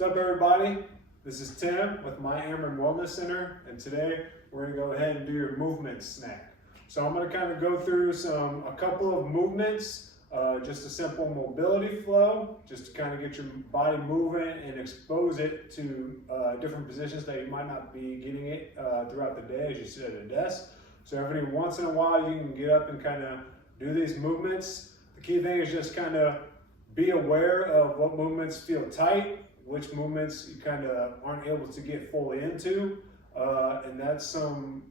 What's up, everybody? This is Tim with My Ameren Wellness Center, and today we're going to go ahead and do your movement snack. So I'm going to kind of go through a couple of movements, just a simple mobility flow, just to kind of get your body moving and expose it to different positions that you might not be getting it throughout the day as you sit at a desk. So every once in a while you can get up and kind of do these movements. The key thing is just kind of be aware of what movements feel tight, which movements you kind of aren't able to get fully into, and that's some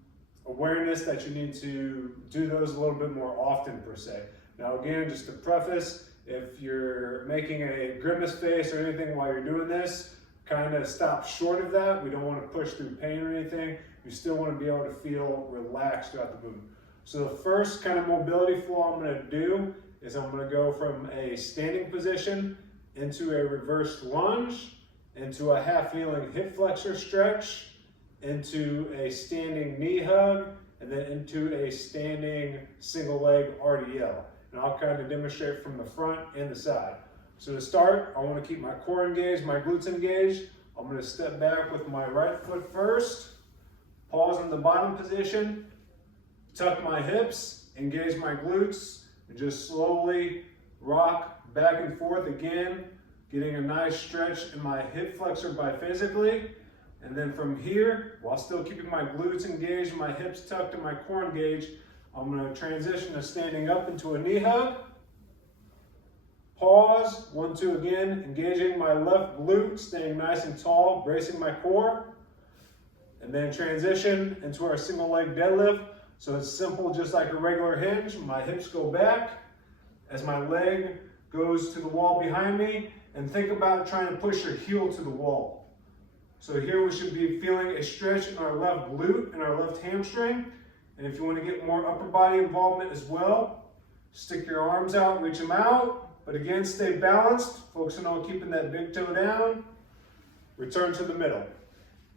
awareness that you need to do those a little bit more often per se. Now again, just to preface, if you're making a grimace face or anything while you're doing this, kind of stop short of that. We don't want to push through pain or anything. You still want to be able to feel relaxed throughout the movement. So the first kind of mobility flow I'm going to do is I'm going to go from a standing position into a reverse lunge, into a half kneeling hip flexor stretch, into a standing knee hug, and then into a standing single leg RDL. And I'll kind of demonstrate from the front and the side. So to start, I want to keep my core engaged, my glutes engaged. I'm going to step back with my right foot first, pause in the bottom position, tuck my hips, engage my glutes, and just slowly rock back and forth again, getting a nice stretch in my hip flexor biphysically. And then from here, while still keeping my glutes engaged, my hips tucked and my core engaged, I'm going to transition to standing up into a knee hug. Pause, 1, 2 again, engaging my left glute, staying nice and tall, bracing my core. And then transition into our single leg deadlift. So it's simple, just like a regular hinge. My hips go back as my leg goes to the wall behind me, and think about trying to push your heel to the wall. So here we should be feeling a stretch in our left glute and our left hamstring. And if you want to get more upper body involvement as well, stick your arms out, reach them out, but again, stay balanced, focusing on keeping that big toe down. Return to the middle.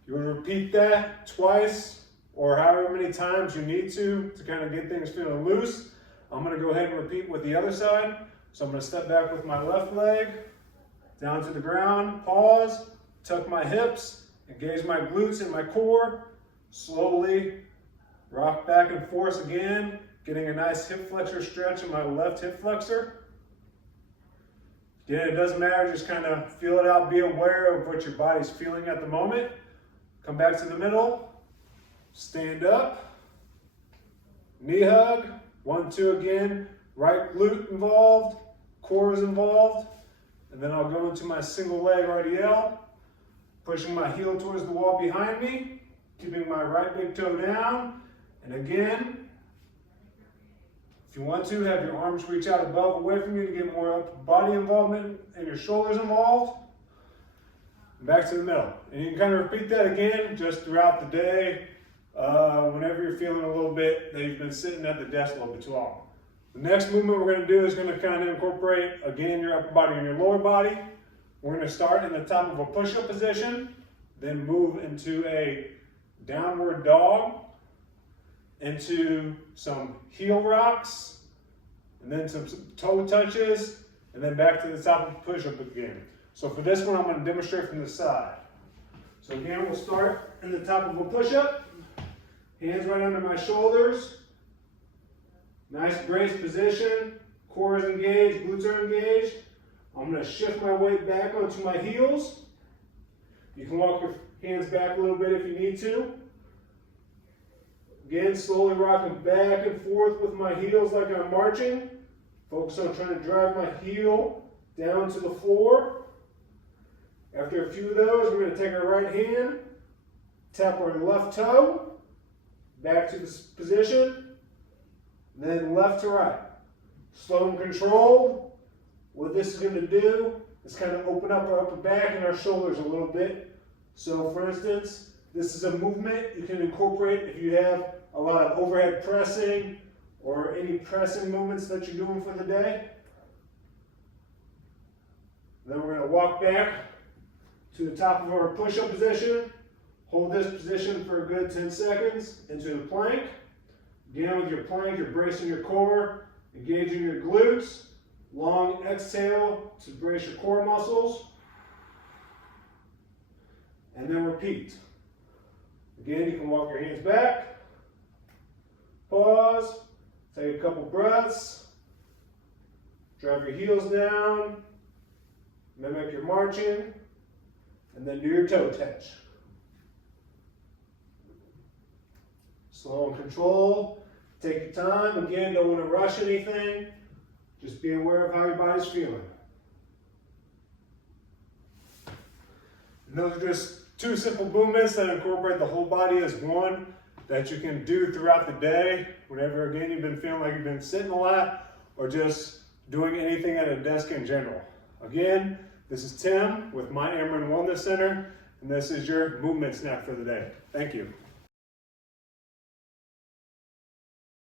You want to repeat that twice or however many times you need to kind of get things feeling loose. I'm going to go ahead and repeat with the other side. So I'm going to step back with my left leg, down to the ground, pause, tuck my hips, engage my glutes and my core, slowly rock back and forth again, getting a nice hip flexor stretch in my left hip flexor. Again, it doesn't matter, just kind of feel it out, be aware of what your body's feeling at the moment. Come back to the middle, stand up, knee hug, 1, 2 again, right glute involved, core is involved, and then I'll go into my single leg RDL, pushing my heel towards the wall behind me, keeping my right big toe down, and again, if you want to, have your arms reach out above, away from you to get more upper body involvement and your shoulders involved. Back to the middle. And you can kind of repeat that again just throughout the day, whenever you're feeling a little bit that you've been sitting at the desk a little bit too long. The next movement we're going to do is going to kind of incorporate, again, your upper body and your lower body. We're going to start in the top of a push-up position, then move into a downward dog, into some heel rocks, and then some toe touches, and then back to the top of push-up again. So for this one, I'm going to demonstrate from the side. So again, we'll start in the top of a push-up, hands right under my shoulders. Nice brace position, core is engaged, glutes are engaged. I'm going to shift my weight back onto my heels. You can walk your hands back a little bit if you need to. Again, slowly rocking back and forth with my heels like I'm marching. Focus on trying to drive my heel down to the floor. After a few of those, we're going to take our right hand, tap our left toe, back to this position. Then left to right. Slow and controlled. What this is going to do is kind of open up our upper back and our shoulders a little bit. So for instance, this is a movement you can incorporate if you have a lot of overhead pressing or any pressing movements that you're doing for the day. Then we're going to walk back to the top of our push-up position. Hold this position for a good 10 seconds into the plank. Again, with your plank, you're bracing your core, engaging your glutes. Long exhale to brace your core muscles. and then repeat. Again, you can walk your hands back, pause, take a couple breaths, drive your heels down, mimic your marching, and then do your toe touch. Slow and control, take your time. Again, don't want to rush anything. Just be aware of how your body's feeling. And those are just 2 simple movements that incorporate the whole body as one that you can do throughout the day. Whenever, again, you've been feeling like you've been sitting a lot or just doing anything at a desk in general. Again, this is Tim with My Amarin Wellness Center, and this is your movement snack for the day. Thank you.